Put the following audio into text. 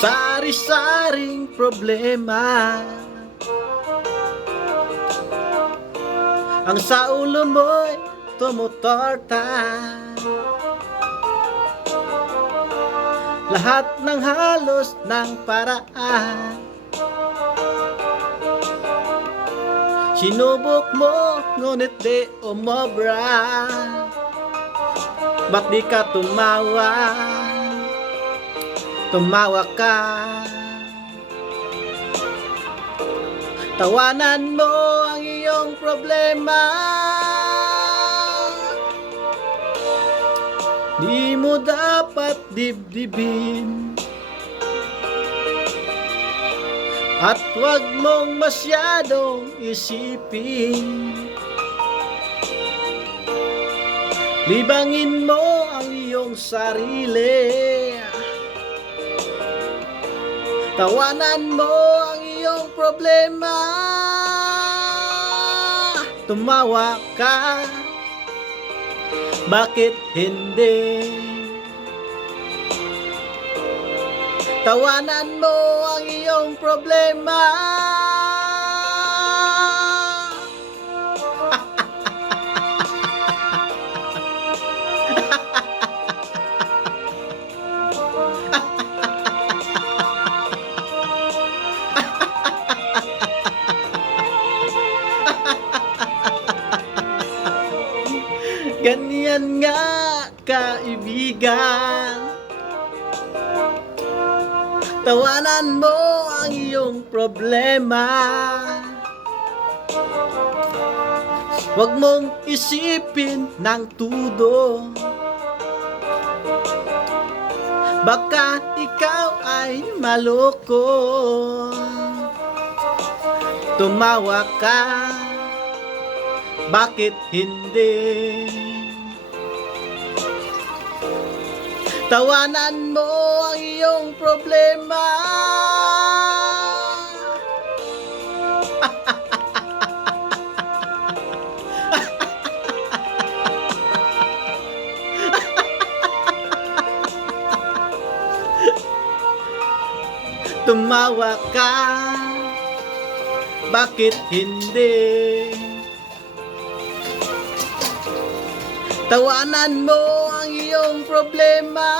Sari-saring problema ang sa ulo mo'y tumutorta. Lahat ng halos ng paraan sinubok mo, ngunit di umobra. Ba't di ka tumawa? Tumawa ka. Tawanan mo ang iyong problema. Di mo dapat dibdibin, at huwag mong masyadong isipin. Libangin mo ang iyong sarili. Tawanan mo ang iyong problema. Tumawa ka. Bakit hindi? Tawanan mo ang iyong problema. Ganyan nga, kaibigan. Tawanan mo ang iyong problema. Huwag mong isipin ng tudo. Baka ikaw ay maloko. Tumawa ka. Bakit hindi? Tawanan mo ang iyong problema. Tumawa ka. Bakit hindi? Tawanan mo ang iyong problema.